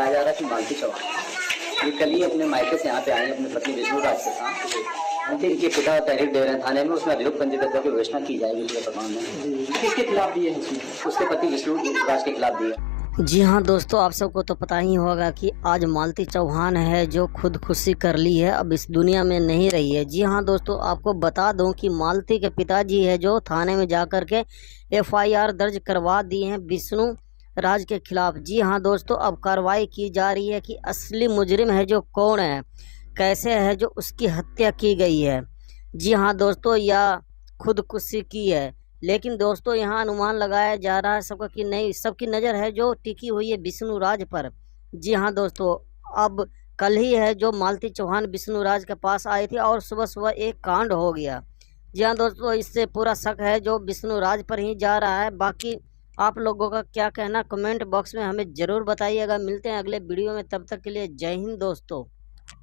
बताया जा रहा है कि मालती चौहान ये कल ही अपने मायके से यहाँ पे आए अपने पति विष्णु राज के साथ। इनके पिता तहरीर दे रहे हैं थाने में, उसमें अभियोग पंजीकृत करके विवेचना की जाएगी पूरे प्रकरण में। किसके खिलाफ दिए हैं? उसके पति विष्णु राज के खिलाफ दिए। जी हाँ दोस्तों, आप सबको तो पता ही होगा कि आज मालती चौहान है जो खुदकुशी कर ली है, अब इस दुनिया में नहीं रही है। जी हाँ दोस्तों, आपको बता दूं कि मालती के पिताजी है जो थाने में जाकर के एफआईआर दर्ज करवा दी है विष्णु राज के खिलाफ। जी हाँ दोस्तों, अब कार्रवाई की जा रही है कि असली मुजरिम है जो कौन है, कैसे है जो उसकी हत्या की गई है। जी हाँ दोस्तों, या खुदकुशी की है। लेकिन दोस्तों यहाँ अनुमान लगाया जा रहा है सबका कि नहीं, सबकी नज़र है जो टिकी हुई है विष्णु राज पर। जी हाँ दोस्तों, अब कल ही है जो मालती चौहान विष्णु राज के पास आई थी और सुबह सुबह एक कांड हो गया। जी हाँ दोस्तों, इससे पूरा शक है जो विष्णु राज पर ही जा रहा है। बाकी आप लोगों का क्या कहना कमेंट बॉक्स में हमें ज़रूर बताइएगा। मिलते हैं अगले वीडियो में, तब तक के लिए जय हिंद दोस्तों।